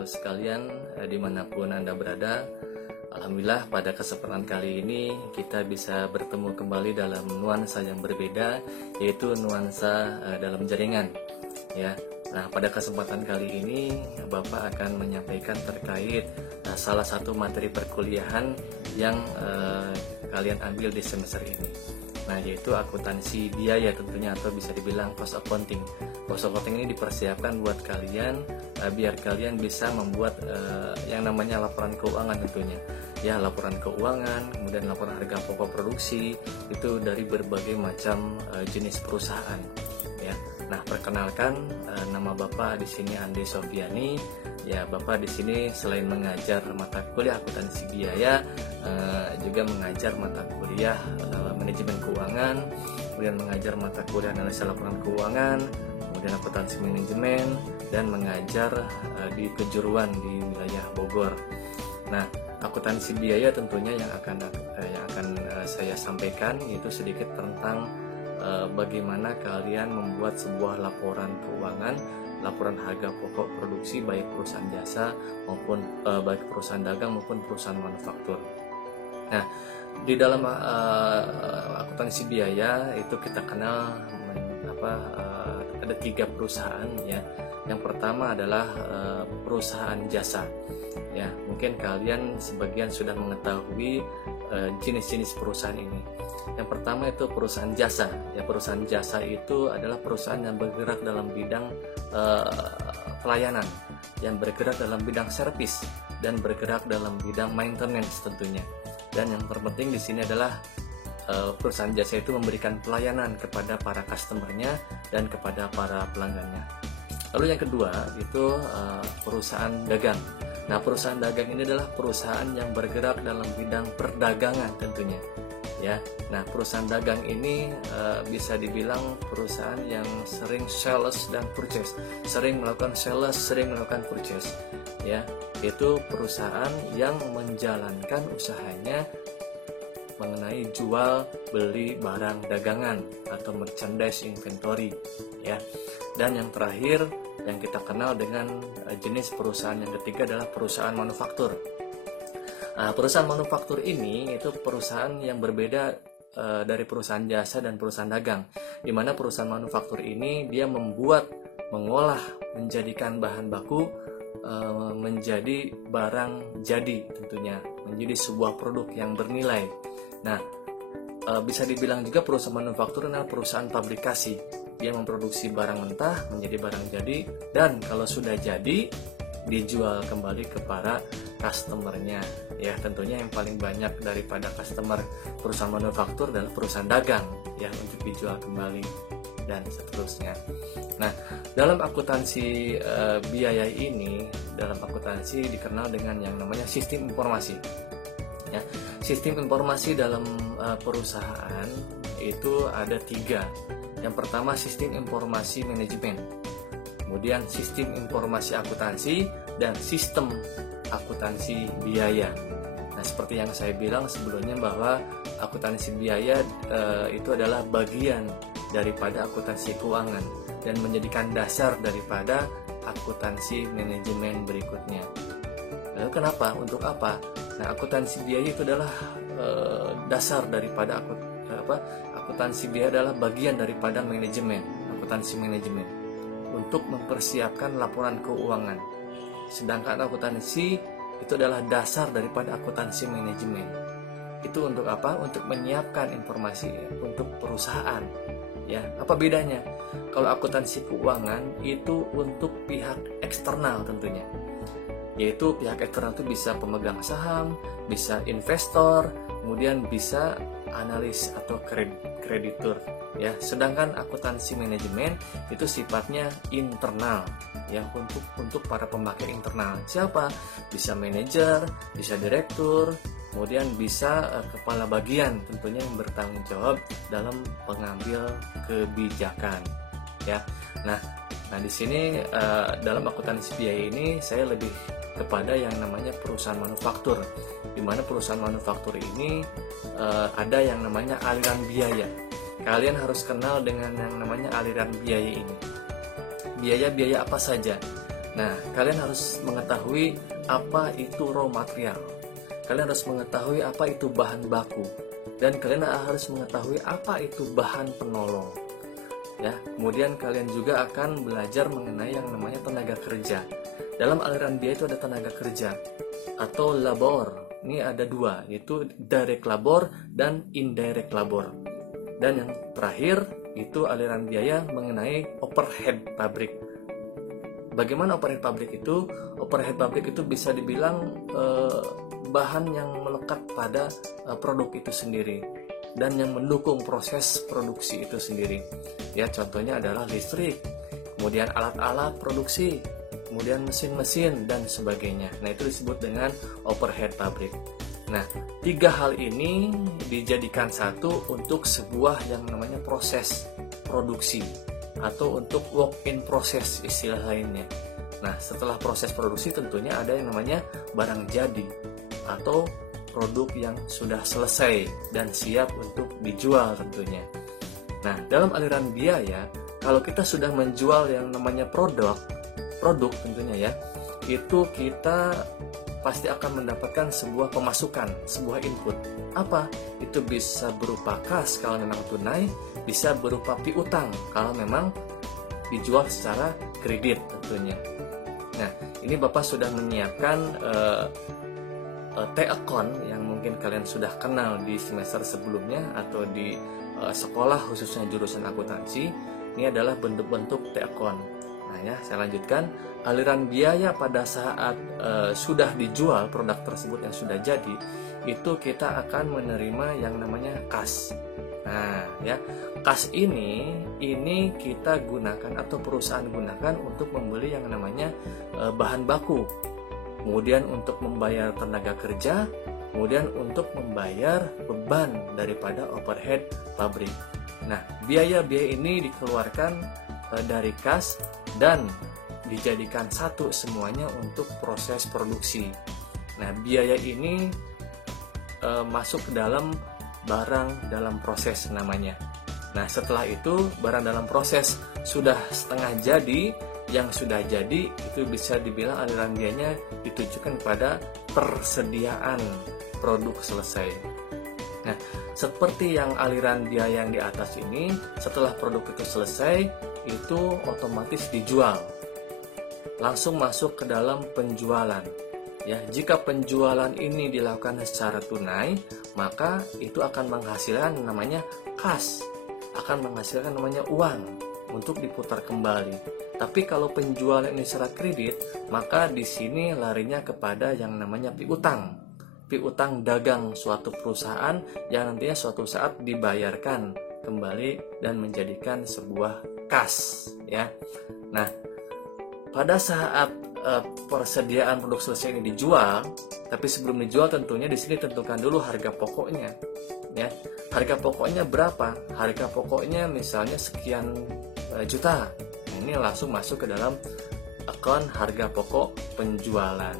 Bapak sekalian, dimanapun Anda berada. Alhamdulillah pada kesempatan kali ini kita bisa bertemu kembali dalam nuansa yang berbeda, yaitu nuansa dalam jaringan. Ya, nah pada kesempatan kali ini Bapak akan menyampaikan terkait salah satu materi perkuliahan yang kalian ambil di semester ini. Nah, yaitu akuntansi biaya tentunya, atau bisa dibilang cost accounting. Cost accounting ini dipersiapkan buat kalian biar kalian bisa membuat yang namanya laporan keuangan tentunya. Ya, laporan keuangan, kemudian laporan harga pokok produksi itu dari berbagai macam jenis perusahaan. Ya. Nah, perkenalkan nama Bapak di sini Andi Sofiani. Ya, Bapak di sini selain mengajar mata kuliah akuntansi biaya, juga mengajar mata kuliah manajemen keuangan, kemudian mengajar mata kuliah analisa laporan keuangan, kemudian akuntansi manajemen, dan mengajar di kejuruan di wilayah Bogor. Nah, akuntansi biaya tentunya yang akan saya sampaikan itu sedikit tentang bagaimana kalian membuat sebuah laporan keuangan, laporan harga pokok produksi baik perusahaan jasa maupun baik perusahaan dagang maupun perusahaan manufaktur. Nah, di dalam akuntansi biaya itu kita kenal ada 3 perusahaan ya. Yang pertama adalah perusahaan jasa. Ya, mungkin kalian sebagian sudah mengetahui jenis-jenis perusahaan ini. Yang pertama itu perusahaan jasa. Ya, perusahaan jasa itu adalah perusahaan yang bergerak dalam bidang pelayanan, yang bergerak dalam bidang servis, dan bergerak dalam bidang maintenance tentunya. Dan yang terpenting di sini adalah perusahaan jasa itu memberikan pelayanan kepada para customernya dan kepada para pelanggannya. Lalu yang kedua itu perusahaan dagang. Nah, perusahaan dagang ini adalah perusahaan yang bergerak dalam bidang perdagangan tentunya. Ya, nah perusahaan dagang ini bisa dibilang perusahaan yang sering sales dan purchase, sering melakukan sales, sering melakukan purchase. Ya, itu perusahaan yang menjalankan usahanya mengenai jual beli barang dagangan atau merchandise inventory. Ya, dan yang terakhir yang kita kenal dengan jenis perusahaan yang ketiga adalah perusahaan manufaktur. Nah, perusahaan manufaktur ini itu perusahaan yang berbeda dari perusahaan jasa dan perusahaan dagang, di mana perusahaan manufaktur ini dia mengolah, menjadikan bahan baku menjadi barang jadi tentunya, menjadi sebuah produk yang bernilai. Nah, bisa dibilang juga perusahaan manufaktur adalah perusahaan pabrikasi. Dia memproduksi barang mentah menjadi barang jadi, dan kalau sudah jadi dijual kembali ke para customernya. Ya, tentunya yang paling banyak daripada customer perusahaan manufaktur adalah perusahaan dagang ya, untuk dijual kembali dan seterusnya. Nah, dalam akuntansi biaya ini, dalam akuntansi dikenal dengan yang namanya sistem informasi. Ya, sistem informasi dalam perusahaan itu ada 3. Yang pertama sistem informasi manajemen, kemudian sistem informasi akuntansi, dan sistem akuntansi biaya. Nah, seperti yang saya bilang sebelumnya bahwa akuntansi biaya itu adalah bagian daripada akuntansi keuangan dan menjadikan dasar daripada akuntansi manajemen berikutnya. Lalu kenapa? Untuk apa? Nah, akuntansi biaya itu adalah dasar daripada akuntansi biaya adalah bagian daripada manajemen, akuntansi manajemen untuk mempersiapkan laporan keuangan. Sedangkan akuntansi itu adalah dasar daripada akuntansi manajemen. Itu untuk apa? Untuk menyiapkan informasi untuk perusahaan. Ya, apa bedanya? Kalau akuntansi keuangan itu untuk pihak eksternal tentunya. Yaitu pihak eksternal itu bisa pemegang saham, bisa investor, kemudian bisa analis atau kreditur. Ya, sedangkan akuntansi manajemen itu sifatnya internal, ya, untuk para pemakai internal. Siapa? Bisa manajer, bisa direktur, kemudian bisa kepala bagian tentunya yang bertanggung jawab dalam pengambil kebijakan. Ya, nah di sini dalam akuntansi biaya ini saya lebih kepada yang namanya perusahaan manufaktur, di mana perusahaan manufaktur ini ada yang namanya aliran biaya. Kalian harus kenal dengan yang namanya aliran biaya ini. Biaya-biaya apa saja? Nah, kalian harus mengetahui apa itu raw material. Kalian harus mengetahui apa itu bahan baku. Dan kalian harus mengetahui apa itu bahan penolong. Ya, kemudian kalian juga akan belajar mengenai yang namanya tenaga kerja. Dalam aliran biaya itu ada tenaga kerja atau labor. Ini ada dua, yaitu direct labor dan indirect labor. Dan yang terakhir itu aliran biaya mengenai overhead pabrik. Bagaimana overhead pabrik itu? Overhead pabrik itu bisa dibilang bahan yang melekat pada produk itu sendiri dan yang mendukung proses produksi itu sendiri. Ya, contohnya adalah listrik, kemudian alat-alat produksi, kemudian mesin-mesin dan sebagainya. Nah, itu disebut dengan overhead pabrik. Nah, tiga hal ini dijadikan satu untuk sebuah yang namanya proses produksi atau untuk work in process istilah lainnya. Nah, setelah proses produksi tentunya ada yang namanya barang jadi atau produk yang sudah selesai dan siap untuk dijual tentunya. Nah, dalam aliran biaya, kalau kita sudah menjual yang namanya produk tentunya ya, itu kita pasti akan mendapatkan sebuah pemasukan, sebuah input. Apa? Itu bisa berupa kas kalau memang tunai, bisa berupa piutang kalau memang dijual secara kredit tentunya. Nah, ini Bapak sudah menyiapkan T-account yang mungkin kalian sudah kenal di semester sebelumnya atau di sekolah khususnya jurusan akuntansi. Ini adalah bentuk-bentuk T-account. Nah ya, saya lanjutkan. Aliran biaya pada saat sudah dijual produk tersebut yang sudah jadi, itu kita akan menerima yang namanya kas. Nah ya, kas ini kita gunakan atau perusahaan gunakan untuk membeli yang namanya bahan baku, kemudian untuk membayar tenaga kerja, kemudian untuk membayar beban daripada overhead pabrik. Nah, biaya-biaya ini dikeluarkan dari kas dan dijadikan satu semuanya untuk proses produksi. Nah, biaya ini masuk ke dalam barang dalam proses namanya. Nah, setelah itu barang dalam proses sudah setengah jadi, yang sudah jadi itu bisa dibilang aliran biayanya ditujukan pada persediaan produk selesai. Nah, seperti yang aliran biaya yang di atas ini, setelah produk itu selesai, itu otomatis dijual. Langsung masuk ke dalam penjualan. Ya, jika penjualan ini dilakukan secara tunai, maka itu akan menghasilkan namanya kas, akan menghasilkan namanya uang untuk diputar kembali. Tapi kalau penjualan ini secara kredit, maka di sini larinya kepada yang namanya piutang. Piutang dagang suatu perusahaan yang nantinya suatu saat dibayarkan kembali dan menjadikan sebuah kas, ya. Nah, pada saat persediaan produk selesai ini dijual, tapi sebelum dijual tentunya di sini tentukan dulu harga pokoknya, ya. Harga pokoknya berapa? Harga pokoknya misalnya sekian juta. Ini langsung masuk ke dalam akun harga pokok penjualan,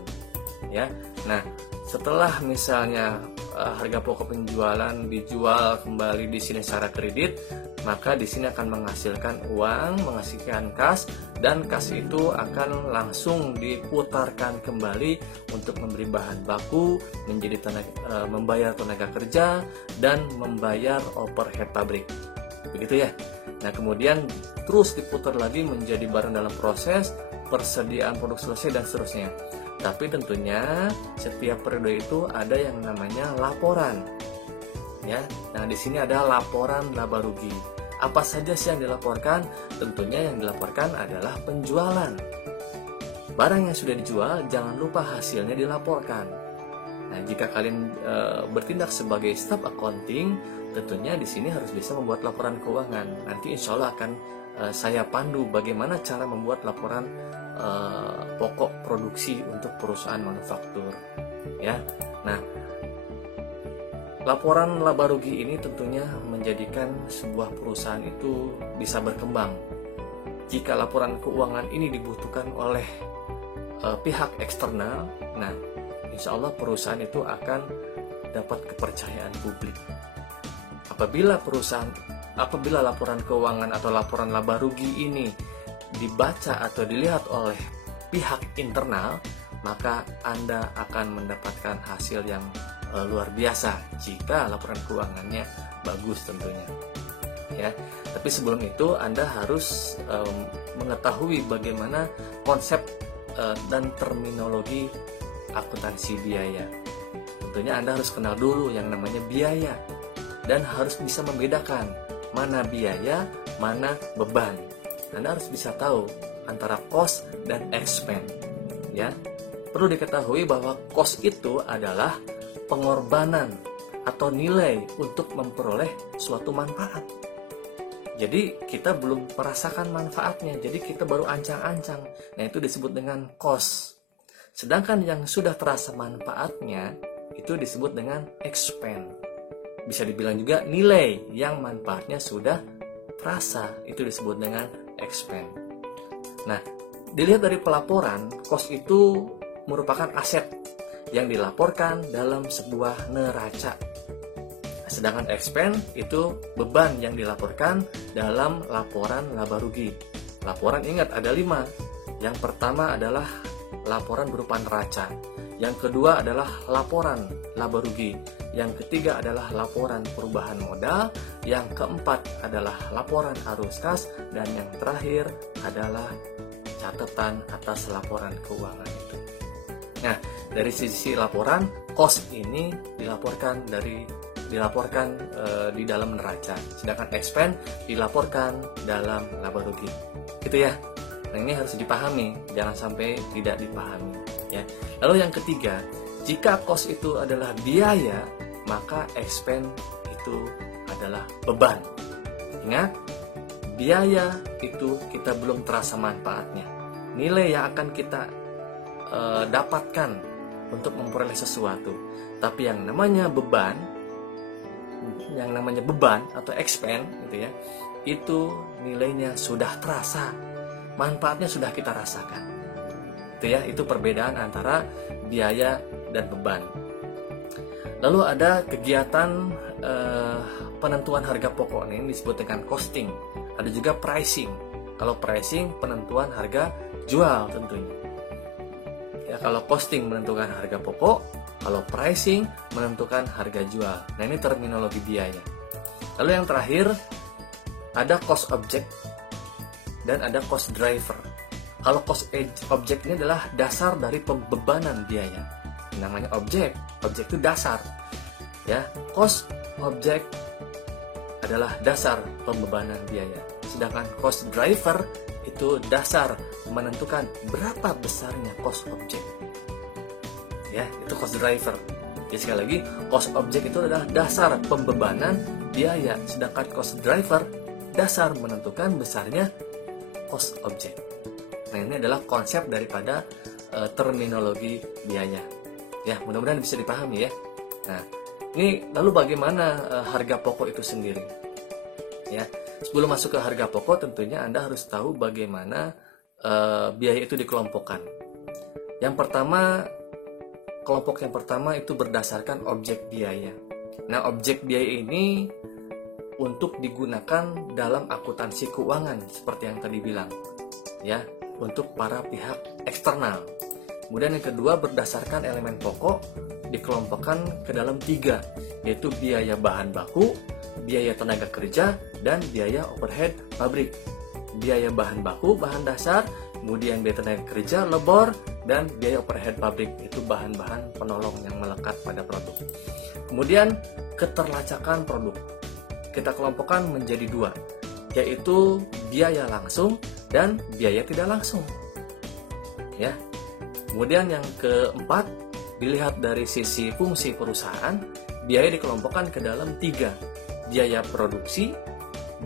ya. Nah, setelah misalnya harga pokok penjualan dijual kembali di sini secara kredit, maka di sini akan menghasilkan uang, menghasilkan kas, dan kas itu akan langsung diputarkan kembali untuk memberi bahan baku, membayar tenaga kerja, dan membayar overhead pabrik. Begitu ya. Nah, kemudian terus diputar lagi menjadi barang dalam proses, persediaan produk selesai, dan seterusnya. Tapi tentunya setiap periode itu ada yang namanya laporan. Ya, nah di sini ada laporan laba rugi. Apa saja sih yang dilaporkan? Tentunya yang dilaporkan adalah penjualan. Barang yang sudah dijual, jangan lupa hasilnya dilaporkan. Nah, jika kalian bertindak sebagai staff accounting, tentunya di sini harus bisa membuat laporan keuangan. Nanti insya Allah akan saya pandu bagaimana cara membuat laporan pokok produksi untuk perusahaan manufaktur. Ya, nah. Laporan laba rugi ini tentunya menjadikan sebuah perusahaan itu bisa berkembang. Jika laporan keuangan ini dibutuhkan oleh pihak eksternal, nah insya Allah perusahaan itu akan dapat kepercayaan publik. Apabila laporan keuangan atau laporan laba rugi ini dibaca atau dilihat oleh pihak internal, maka Anda akan mendapatkan hasil yang luar biasa jika laporan keuangannya bagus tentunya. Ya, tapi sebelum itu Anda harus mengetahui bagaimana konsep dan terminologi akuntansi biaya. Tentunya Anda harus kenal dulu yang namanya biaya dan harus bisa membedakan mana biaya, mana beban. Anda harus bisa tahu antara cost dan expense. Ya, perlu diketahui bahwa cost itu adalah pengorbanan atau nilai untuk memperoleh suatu manfaat. Jadi kita belum merasakan manfaatnya, jadi kita baru ancang-ancang. Nah, itu disebut dengan cost. Sedangkan yang sudah terasa manfaatnya itu disebut dengan expense. Bisa dibilang juga nilai yang manfaatnya sudah terasa, itu disebut dengan expense. Nah, dilihat dari pelaporan, cost itu merupakan aset yang dilaporkan dalam sebuah neraca. Sedangkan expense itu beban yang dilaporkan dalam laporan laba rugi. Laporan ingat ada 5. Yang pertama adalah laporan berupa neraca. Yang kedua adalah laporan laba rugi. Yang ketiga adalah laporan perubahan modal. Yang keempat adalah laporan arus kas. Dan yang terakhir adalah catatan atas laporan keuangan itu. Nah, dari sisi laporan, cost ini dilaporkan di dalam neraca, sedangkan expense dilaporkan dalam laba rugi. Gitu ya. Nah, ini harus dipahami, jangan sampai tidak dipahami ya. Lalu yang ketiga, jika cost itu adalah biaya, maka expense itu adalah beban. Ingat, biaya itu kita belum terasa manfaatnya. Nilai yang akan kita dapatkan untuk memperoleh sesuatu. Tapi yang namanya beban atau expense gitu ya, itu nilainya sudah terasa, manfaatnya sudah kita rasakan. Itu ya, itu perbedaan antara biaya dan beban. Lalu ada kegiatan penentuan harga pokok, ini disebut dengan costing. Ada juga pricing. Kalau pricing, penentuan harga jual tentunya. Ya, kalau costing menentukan harga pokok, kalau pricing menentukan harga jual. Nah, ini terminologi biaya. Lalu yang terakhir ada cost object dan ada cost driver. Kalau cost object ini adalah dasar dari pembebanan biaya. Namanya objek itu dasar. Ya, cost object adalah dasar pembebanan biaya. Sedangkan cost driver itu dasar menentukan berapa besarnya cost object. Ya, itu cost driver. Jadi sekali lagi, cost object itu adalah dasar pembebanan biaya, sedangkan cost driver dasar menentukan besarnya cost object. Nah, ini adalah konsep daripada terminologi biaya. Ya, mudah-mudahan bisa dipahami ya. Nah, ini lalu bagaimana harga pokok itu sendiri? Ya, sebelum masuk ke harga pokok, tentunya Anda harus tahu bagaimana biaya itu dikelompokkan. Yang pertama, kelompok yang pertama itu berdasarkan objek biaya. Nah, objek biaya ini untuk digunakan dalam akuntansi keuangan seperti yang tadi bilang, ya, untuk para pihak eksternal. Kemudian yang kedua, berdasarkan elemen pokok dikelompokkan ke dalam 3, yaitu biaya bahan baku, biaya tenaga kerja, dan biaya overhead pabrik. Biaya bahan baku, bahan dasar, kemudian biaya tenaga kerja, labor, dan biaya overhead pabrik, itu bahan-bahan penolong yang melekat pada produk. Kemudian keterlacakan produk kita kelompokkan menjadi 2, yaitu biaya langsung dan biaya tidak langsung. Ya. Kemudian yang keempat, dilihat dari sisi fungsi perusahaan, biaya dikelompokkan ke dalam 3, biaya produksi,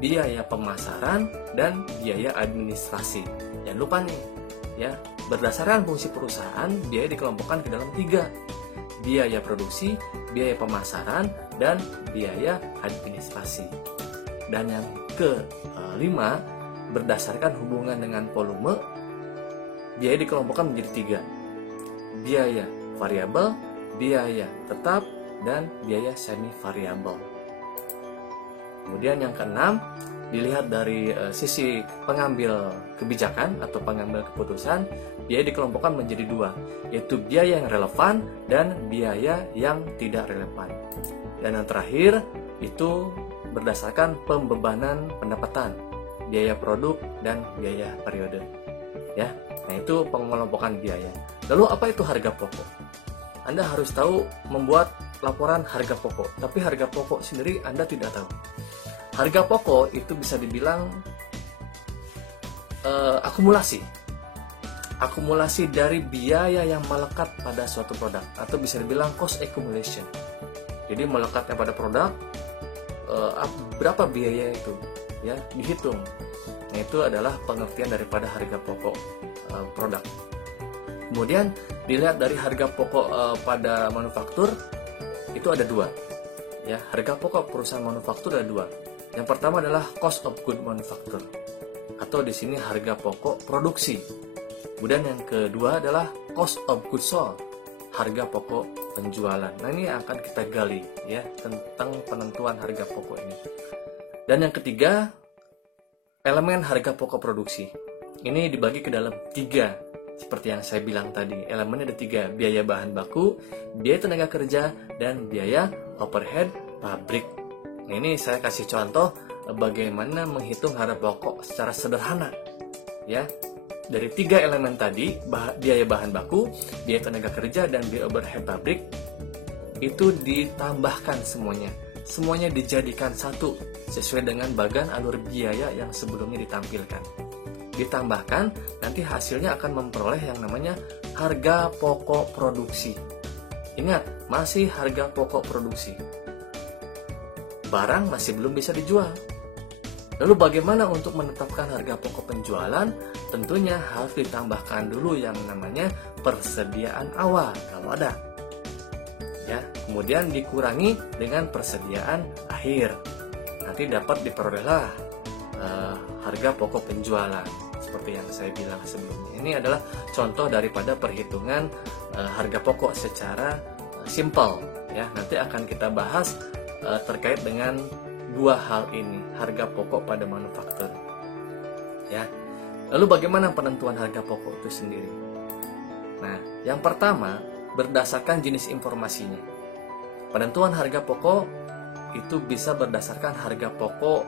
biaya pemasaran, dan biaya administrasi. Jangan lupa nih, ya, berdasarkan fungsi perusahaan, biaya dikelompokkan ke dalam 3, biaya produksi, biaya pemasaran, dan biaya administrasi. Dan yang kelima, berdasarkan hubungan dengan volume, biaya dikelompokkan menjadi 3, biaya variabel, biaya tetap, dan biaya semi variabel. Kemudian yang keenam, dilihat dari sisi pengambil kebijakan atau pengambil keputusan, biaya dikelompokkan menjadi dua, yaitu biaya yang relevan dan biaya yang tidak relevan. Dan yang terakhir itu berdasarkan pembebanan pendapatan, biaya produk dan biaya periode. Ya, nah itu pengelompokan biaya. Lalu apa itu harga pokok? Anda harus tahu membuat laporan harga pokok, tapi harga pokok sendiri Anda tidak tahu. Harga pokok itu bisa dibilang akumulasi dari biaya yang melekat pada suatu produk, atau bisa dibilang cost accumulation. Jadi melekatnya pada produk, berapa biaya itu, ya dihitung. Nah, itu adalah pengertian daripada harga pokok produk. Kemudian dilihat dari harga pokok pada manufaktur itu ada dua. Ya, harga pokok perusahaan manufaktur ada dua. Yang pertama adalah cost of good manufacture, atau di sini harga pokok produksi. Kemudian yang kedua adalah cost of goods sold, harga pokok penjualan. Nah, ini akan kita gali ya tentang penentuan harga pokok ini. Dan yang ketiga, elemen harga pokok produksi. Ini dibagi ke dalam tiga, seperti yang saya bilang tadi. Elemennya ada tiga: biaya bahan baku, biaya tenaga kerja, dan biaya overhead pabrik. Nah, ini saya kasih contoh bagaimana menghitung harga pokok secara sederhana. Ya, dari tiga elemen tadi, biaya bahan baku, biaya tenaga kerja, dan biaya overhead pabrik, itu ditambahkan semuanya. Semuanya dijadikan satu sesuai dengan bagan alur biaya yang sebelumnya ditampilkan. Ditambahkan, nanti hasilnya akan memperoleh yang namanya harga pokok produksi. Ingat, masih harga pokok produksi. Barang masih belum bisa dijual. Lalu bagaimana untuk menetapkan harga pokok penjualan? Tentunya harus ditambahkan dulu yang namanya persediaan awal kalau ada. Ya, kemudian dikurangi dengan persediaan akhir. Nanti dapat diperolehlah harga pokok penjualan seperti yang saya bilang sebelumnya. Ini adalah contoh daripada perhitungan harga pokok secara simpel ya. Nanti akan kita bahas terkait dengan dua hal ini, harga pokok pada manufaktur. Ya. Lalu bagaimana penentuan harga pokok itu sendiri? Nah, yang pertama berdasarkan jenis informasinya. Penentuan harga pokok itu bisa berdasarkan harga pokok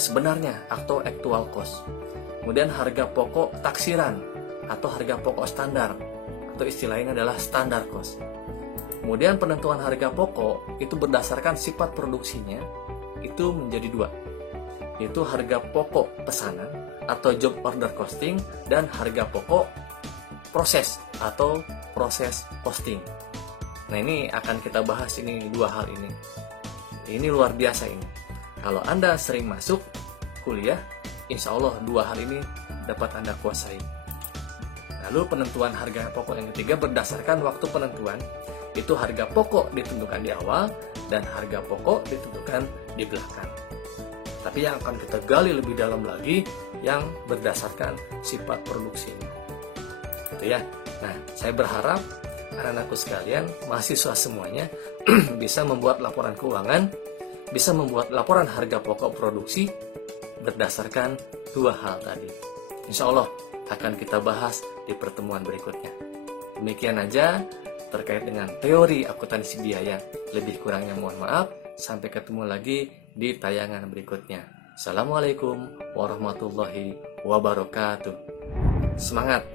sebenarnya atau actual cost. Kemudian harga pokok taksiran atau harga pokok standar, atau istilahnya adalah standar cost. Kemudian penentuan harga pokok itu berdasarkan sifat produksinya itu menjadi dua, yaitu harga pokok pesanan atau job order costing, dan harga pokok proses atau proses costing. Nah, ini akan kita bahas ini dua hal ini. Ini luar biasa ini. Kalau Anda sering masuk kuliah, insya Allah dua hal ini dapat Anda kuasai. Lalu penentuan harga pokok yang ketiga berdasarkan waktu penentuan, itu harga pokok ditentukan di awal dan harga pokok ditentukan di belakang. Tapi yang akan kita gali lebih dalam lagi yang berdasarkan sifat produksinya. Gitu ya. Nah, saya berharap anak-anakku sekalian, mahasiswa semuanya bisa membuat laporan keuangan, bisa membuat laporan harga pokok produksi berdasarkan dua hal tadi. Insya Allah akan kita bahas di pertemuan berikutnya. Demikian aja terkait dengan teori akuntansi biaya. Lebih kurangnya mohon maaf. Sampai ketemu lagi di tayangan berikutnya. Assalamualaikum warahmatullahi wabarakatuh. Semangat!